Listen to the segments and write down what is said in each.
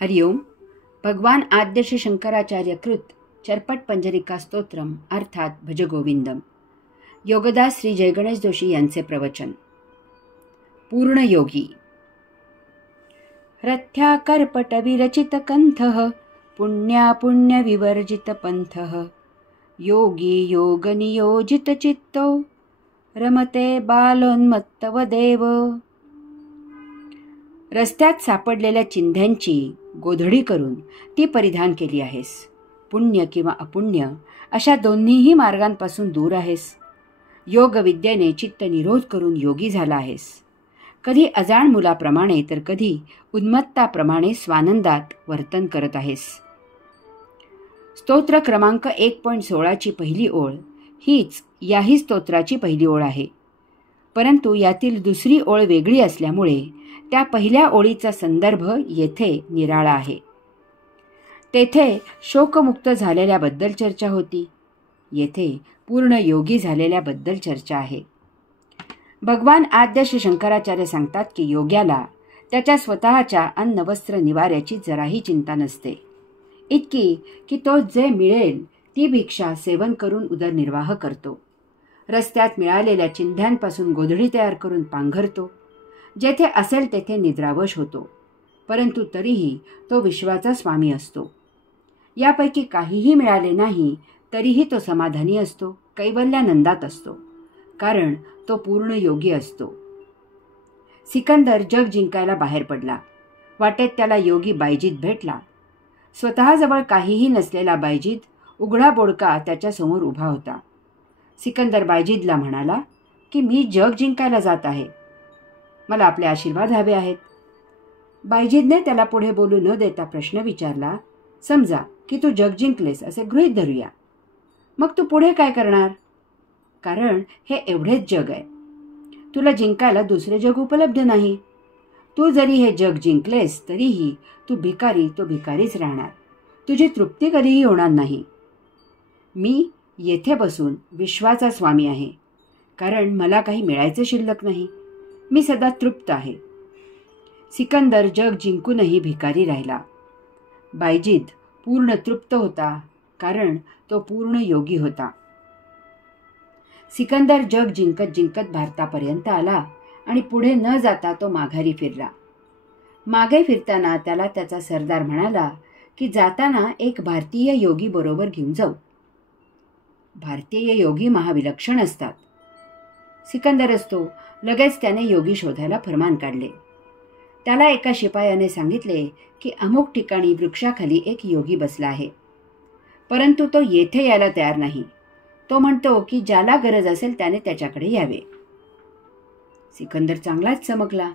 हरिओम. भगवान आद्य श्री शंकराचार्य कृत चरपट पंजरिका स्तोत्रम अर्थात भजगोविंदम. योगदास श्री जयगणेश जोशी यांचे प्रवचन. पूर्ण योगी. रथ्या कर्पट विरचित कंथः पुण्या पुण्य विवर्जित पंथः योगी योग नियोजित चित्तो रमते बालोन्मत्तव देव. रस्त्यात सापडलेल्या चिंध्यांची गोधडी करून ती परिधान केली आहेस. पुण्य किंवा अपुण्य अशा दोन्हीही मार्गांपासून दूर आहेस. योग विद्येने चित्त निरोध करून योगी झाला आहेस. कधी अजाण मुलाप्रमाणे तर कधी उन्मत्ताप्रमाणे स्वानंदात वर्तन करत आहेस. स्तोत्र क्रमांक 1.16 ची पहिली ओळ हीच याही स्तोत्राची पहिली ओळ आहे. परंतु यातील दुसरी ओळ वेगळी असल्यामुळे त्या पहिल्या ओळीचा संदर्भ येथे निराळा आहे. तेथे शोकमुक्त झालेल्याबद्दल चर्चा होती. येथे पूर्ण योगी झालेल्याबद्दल चर्चा आहे. भगवान आद्य श्री शंकराचार्य सांगतात की योग्याला त्याच्या स्वतःच्या अन्न वस्त्र निवाऱ्याची जराही चिंता नसते. इतकी की तो जे मिळेल ती भिक्षा सेवन करून उदरनिर्वाह करतो. रस्त्यात मिळालेल्या चिंध्यांपासून गोधडी तयार करून पांघरतो. जेथे असेल तेथे निद्रावश होतो. परंतु तरीही तो विश्वाचा स्वामी असतो. यापैकी काहीही मिळाले नाही तरीही तो समाधानी असतो, कैवल्यानंदात असतो, कारण तो पूर्ण योगी असतो. सिकंदर जग जिंकायला बाहेर पडला. वाटेत त्याला योगी बायजीत भेटला. स्वतःजवळ काहीही नसलेला बायजीत उघडा बोडका त्याच्यासमोर उभा होता. सिकंदर बायजीदला म्हणाला की मी जग जिंकायला जात आहे, मला आपले आशीर्वाद हवे आहेत. बायजीदने त्याला पुढे बोलू न देता प्रश्न विचारला, समजा की तू जग जिंकलेस असे गृहीत धरूया, मग तू पुढे काय करणार? कारण हे एवढेच जग आहे. तुला जिंकायला दुसरे जग उपलब्ध नाही. तू जरी हे जग जिंकलेस तरीही तू भिकारी तो भिकारीच राहणार. तुझी तृप्ती कधीही होणार नाही. मी येथे बसून विश्वाचा स्वामी आहे, कारण मला काही मिळायचे शिल्लक नाही. मी सदा तृप्त आहे. सिकंदर जग जिंकूनही भिकारी राहिला. बायजीद पूर्ण तृप्त होता, कारण तो पूर्ण योगी होता. सिकंदर जग जिंकत जिंकत भारतापर्यंत आला आणि पुढे न जाता तो माघारी फिरला. मागे फिरताना त्याला त्याचा सरदार म्हणाला की जाताना एक भारतीय योगी बरोबर घेऊन जाऊ. भारतीय योगी महाविलक्षण असतात. सिकंदर असतो लगेच त्याने योगी शोधायला फरमान काढले. त्याला एका शिपायाने सांगितले की अमुक ठिकाणी वृक्षाखाली एक योगी बसला आहे, परंतु तो येथे यायला तयार नाही. तो म्हणतो की ज्याला गरज असेल त्याने त्याच्याकडे यावे. सिकंदर चांगलाच चमकला.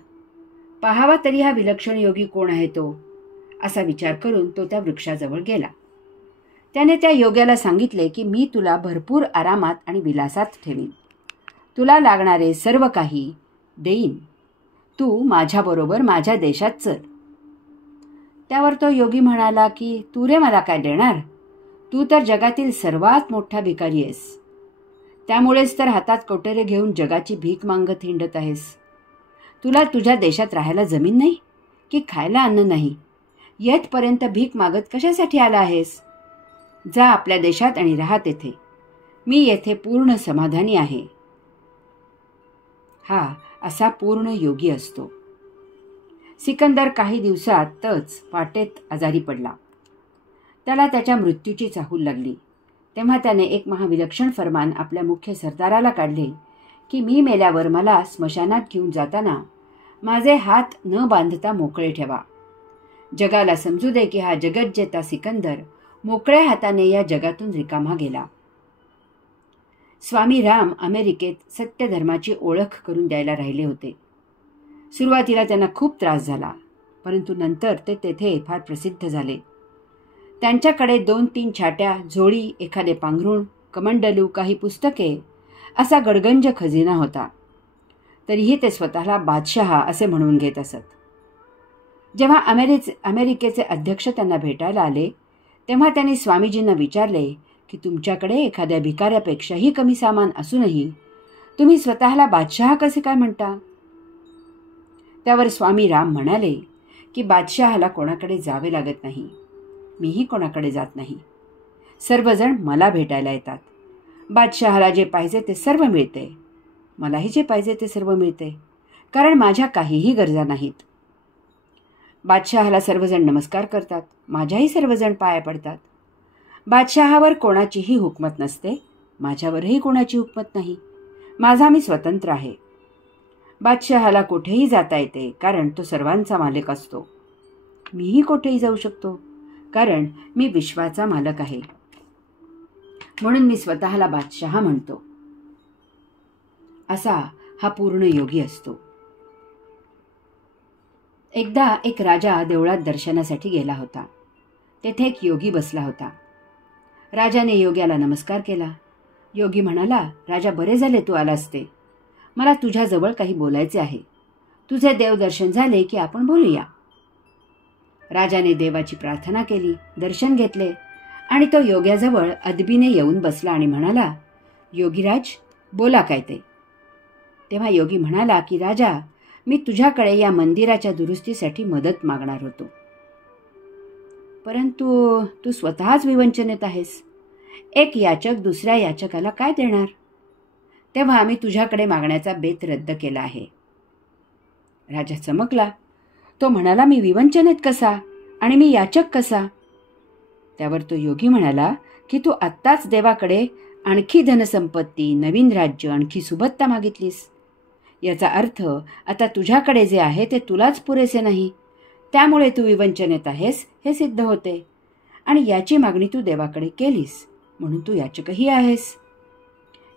पाहावा तरी हा विलक्षण योगी कोण आहे तो, असा विचार करून तो त्या वृक्षाजवळ गेला. त्याने त्या योग्याला सांगितले की मी तुला भरपूर आरामात आणि विलासात ठेवीन. तुला लागणारे सर्व काही देईन. तू माझ्याबरोबर माझ्या देशात चल. त्यावर तो योगी म्हणाला की तू रे मला काय देणार? तू तर जगातील सर्वात मोठा भिकारी आहेस. त्यामुळेच तर हातात कोटेरे घेऊन जगाची भीक मागत हिंडत आहेस. तुला तुझ्या देशात राहायला जमीन नाही की खायला अन्न नाही. येथपर्यंत भीक मागत कशासाठी आला आहेस? जा आपल्या देशात आणि राहा तेथे. मी येथे पूर्ण समाधानी आहे. हा असा पूर्ण योगी असतो. सिकंदर काही दिवसातच वाटेत आजारी पडला. त्याला त्याच्या मृत्यूची चाहूल लागली. तेव्हा त्याने एक महाविलक्षण फरमान आपल्या मुख्य सरदाराला काढले की मी मेल्यावर मला स्मशानात घेऊन जाताना माझे हात न बांधता मोकळे ठेवा. जगाला समजू दे की हा जगज्जेता सिकंदर मोकळ्या हाताने या जगातून रिकामा गेला. स्वामी राम अमेरिकेत सत्य धर्माची ओळख करून द्यायला राहिले होते. सुरुवातीला त्यांना खूप त्रास झाला, परंतु नंतर ते तेथे फार प्रसिद्ध झाले. त्यांच्याकडे 2-3 छाट्या, झोळी, एखादे पांघरूण, कमंडलू, काही पुस्तके असा गडगंज खजिना होता. तरीही ते स्वतःला बादशहा असे म्हणून घेत असत. जेव्हा अमेरिकेचे अध्यक्ष त्यांना भेटायला आले तेव्हा त्यांनी स्वामीजींना विचारले की तुमच्याकडे एखाद्या भिकाऱ्यापेक्षाही कमी सामान असूनही तुम्ही स्वतःला बादशहा कसे काय म्हणता? त्यावर स्वामी राम म्हणाले की बादशहाला कोणाकडे जावे लागत नाही. मीही कोणाकडे जात नाही. सर्वजण मला भेटायला येतात. बादशहाला जे पाहिजे ते सर्व मिळते. मलाही जे पाहिजे ते सर्व मिळते, कारण माझ्या काहीही गरजा नाहीत. बादशहाला सर्वजण नमस्कार करतात. माझ्याही सर्वजण पाया पडतात. बादशहावर कोणाचीही हुकमत नसते. माझ्यावरही कोणाची हुकमत नाही. माझा मी स्वतंत्र आहे. बादशहाला कुठेही जाता येते, कारण तो सर्वांचा मालक असतो. मीही कुठेही जाऊ शकतो, कारण मी विश्वाचा मालक आहे. म्हणून मी स्वतःला बादशहा म्हणतो. असा हा पूर्ण योगी असतो. एकदा एक राजा देवळात दर्शनासाठी गेला होता. तेथे एक योगी बसला होता. राजाने योग्याला नमस्कार केला. योगी म्हणाला, राजा, बरे झाले तू आलास ते. मला तुझ्याजवळ काही बोलायचे आहे. तुझे देवदर्शन झाले की आपण बोलूया. राजाने देवाची प्रार्थना केली, दर्शन घेतले आणि तो योग्याजवळ अदबीने येऊन बसला आणि म्हणाला, योगीराज, बोला काय ते. तेव्हा योगी म्हणाला की राजा, मी तुझ्याकडे या मंदिराच्या दुरुस्तीसाठी मदत मागणार होतो. परंतु तू स्वतःच विवंचनेत आहेस. एक याचक दुसऱ्या याचकाला काय देणार? तेव्हा आम्ही तुझ्याकडे मागण्याचा बेत रद्द केला आहे. राजा चमकला. तो म्हणाला, मी विवंचनेत कसा आणि मी याचक कसा? त्यावर तो योगी म्हणाला की तू आत्ताच देवाकडे आणखी धनसंपत्ती, नवीन राज्य, आणखी सुबत्ता मागितलीस. याचा अर्थ आता तुझ्याकडे जे आहे ते तुलाच पुरेसे नाही. त्यामुळे तू विवंचनेत आहेस हे सिद्ध होते. आणि याची मागणी तू देवाकडे केलीस, म्हणून तू याचकही आहेस.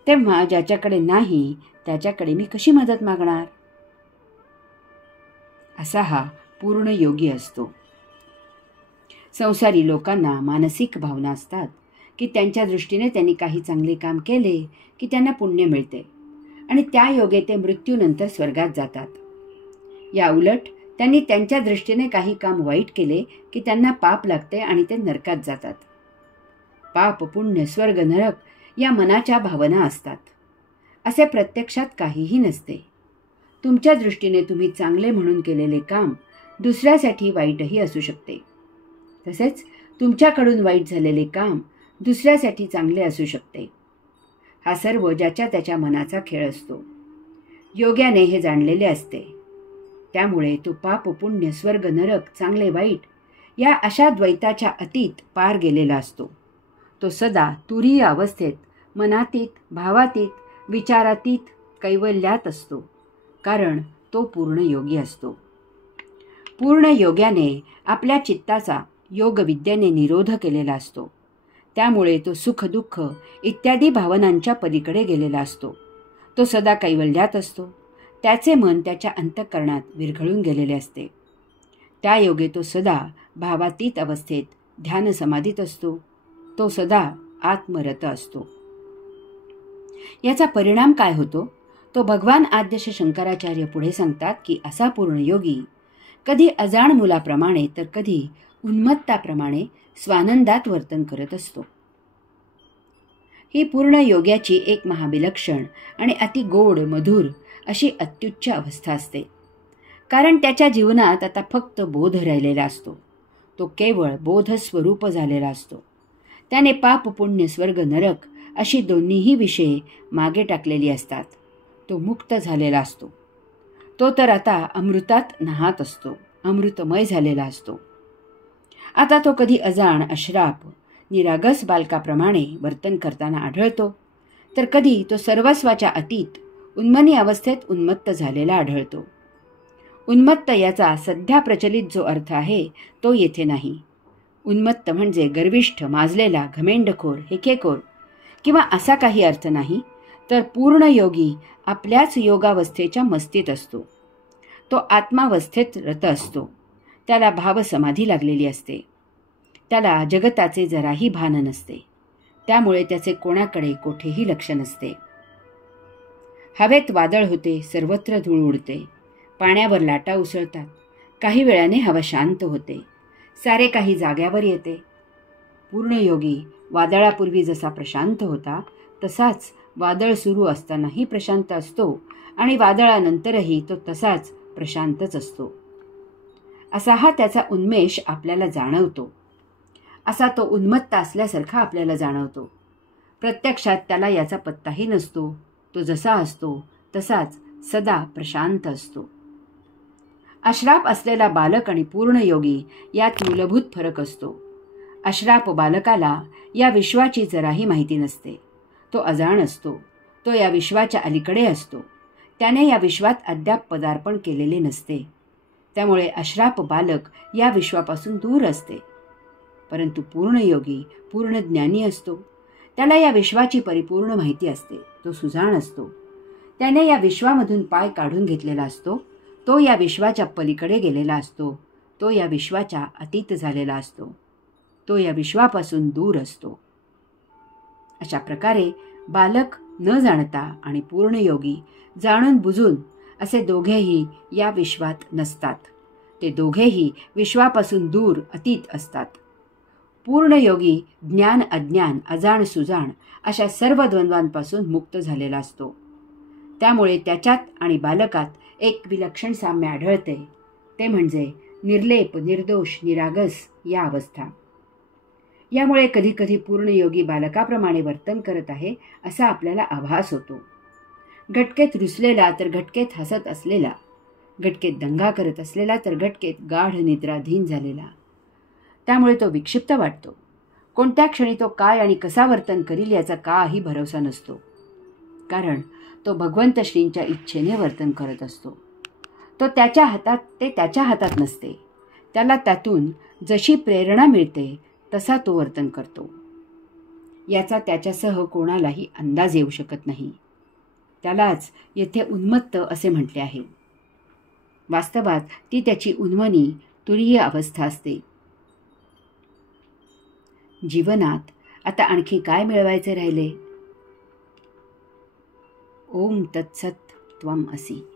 तेव्हा ज्याच्याकडे नाही त्याच्याकडे मी कशी मदत मागणार? असा हा पूर्ण योगी असतो. संसारी लोकांना मानसिक भावना असतात की त्यांच्या दृष्टीने त्यांनी काही चांगले काम केले की त्यांना पुण्य मिळते आणि त्या योगे ते मृत्यूनंतर स्वर्गात जातात. या उलट त्यांनी त्यांच्या दृष्टीने काही काम वाईट केले की त्यांना पाप लागते आणि ते नरकात जातात. पाप, पुण्य, स्वर्ग, नरक या मनाच्या भावना असतात. असे प्रत्यक्षात काहीही नसते. तुमच्या दृष्टीने तुम्ही चांगले म्हणून केलेले काम दुसऱ्यासाठी वाईटही असू शकते. तसेच तुमच्याकडून वाईट झालेले काम दुसऱ्यासाठी चांगले असू शकते. हा सर्व ज्याच्या त्याच्या मनाचा खेळ असतो. योग्याने हे जाणलेले असते. त्यामुळे तो पाप, पुण्य, स्वर्ग, नरक, चांगले वाईट या अशा द्वैताच्या अतीत पार गेलेला असतो. तो सदा तुरीय अवस्थेत, मनातीत, भावातीत, विचारातीत, कैवल्यात असतो, कारण तो पूर्ण योगी असतो. पूर्ण योग्याने आपल्या चित्ताचा योगविद्येने निरोध केलेला असतो. त्यामुळे तो सुख, दुःख इत्यादी भावनांच्या पलीकडे गेलेला असतो. तो सदा कैवल्यात असतो. त्याचे मन त्याच्या अंतःकरणात विरघळून गेलेले असते. त्या योगे तो सदा भावातीत अवस्थेत ध्यान समाधीत असतो. तो सदा आत्मरत असतो. याचा परिणाम काय होतो तो भगवान आद्य शंकराचार्य पुढे सांगतात की असा पूर्ण योगी कधी अजाण मुलाप्रमाणे तर कधी उन्मत्ताप्रमाणे स्वानंदात वर्तन करत असतो. ही पूर्ण योग्याची एक महाविलक्षण आणि अति गोड, मधुर अशी अत्युच्च अवस्था असते. कारण त्याच्या जीवनात आता फक्त बोध राहिलेला असतो. तो केवळ बोधस्वरूप झालेला असतो. त्याने पाप, पुण्य, स्वर्ग, नरक अशी दोन्हीही विषय मागे टाकलेली असतात. तो मुक्त झालेला असतो. तो तर आता अमृतात न्हात असतो. अमृतमय झालेला असतो. आता तो कधी अजाण, अश्राप, निरागस बालकाप्रमाणे वर्तन करताना आढळतो, तर कधी तो सर्वस्वाच्या अतीत उन्मनी अवस्थेत उन्मत्त झालेला आढळतो. उन्मत्त याचा सध्या प्रचलित जो अर्थ आहे तो येथे नाही. उन्मत्त म्हणजे गर्विष्ठ, माजलेला, घमेंडखोर, हेकेखोर किंवा असा काही अर्थ नाही, तर पूर्ण योगी आपल्याच योगावस्थेच्या मस्तीत असतो. तो आत्मावस्थेत रत असतो. त्याला भावसमाधी लागलेली असते. त्याला जगताचे जराही भान नसते. त्यामुळे त्याचे कोणाकडे कोठेही लक्ष नसते. हवेत वादळ होते, सर्वत्र धूळ उडते, पाण्यावर लाटा उसळतात. काही वेळाने हवा शांत होते, सारे काही जाग्यावर येते. पूर्ण योगी वादळापूर्वी जसा प्रशांत होता तसाच वादळ सुरू असतानाही प्रशांत असतो आणि वादळानंतरही तो तसाच प्रशांतच असतो. असा हा त्याचा उन्मेष आपल्याला जाणवतो. असा तो उन्मत्त असल्यासारखा आपल्याला जाणवतो. प्रत्यक्षात त्याला याचा पत्ताही नसतो. तो जसा असतो तसाच सदा प्रशांत असतो. अश्राप असलेला बालक आणि पूर्णयोगी यात मूलभूत फरक असतो. अश्राप बालकाला या विश्वाची जराही माहिती नसते. तो अजाण असतो. तो या विश्वाच्या अलीकडे असतो. त्याने या विश्वात अद्याप पदार्पण केलेले नसते. त्यामुळे अश्राप बालक या विश्वापासून दूर असते. परंतु पूर्णयोगी पूर्ण ज्ञानी असतो. त्याला या विश्वाची परिपूर्ण माहिती असते. तो सुजाण असतो. त्याने या विश्वामधून पाय काढून घेतलेला असतो. तो या विश्वाच्या पलीकडे गेलेला असतो. तो या विश्वाच्या अतीत झालेला असतो. तो या विश्वापासून दूर असतो. अशा प्रकारे बालक न जाणता आणि पूर्णयोगी जाणून बुजून असे दोघेही या विश्वात नसतात. ते दोघेही विश्वापासून दूर अतीत असतात. पूर्णयोगी ज्ञान अज्ञान अजाण सुजाण अशा सर्व द्वंद्वांपासून मुक्त झालेला असतो. त्यामुळे त्याच्यात आणि बालकात एक विलक्षण साम्य आढळते. ते म्हणजे निर्लेप निर्दोष निरागस या अवस्था. यामुळे कधीकधी पूर्णयोगी बालकाप्रमाणे वर्तन करत आहे असा आपल्याला आभास होतो. घटकेत रुसलेला तर घटकेत हसत असलेला, घटकेत दंगा करत असलेला तर घटकेत गाढ निद्राधीन झालेला. त्यामुळे तो विक्षिप्त वाटतो. कोणत्या क्षणी तो काय आणि कसा वर्तन करील याचा काही भरोसा नसतो. कारण तो भगवंत श्रींच्या इच्छेने वर्तन करत असतो. ते त्याच्या हातात नसते. त्याला त्यातून जशी प्रेरणा मिळते तसा तो वर्तन करतो. याचा त्याच्यासह कोणालाही अंदाज येऊ शकत नाही. त्यालाच येथे उन्मत्त असे म्हटले आहे. वास्तवात ती त्याची उन्मनी तुरीय अवस्था असते. जीवनात आता आणखी काय मिळवायचे राहिले? ओम तत्सत त्वम असि.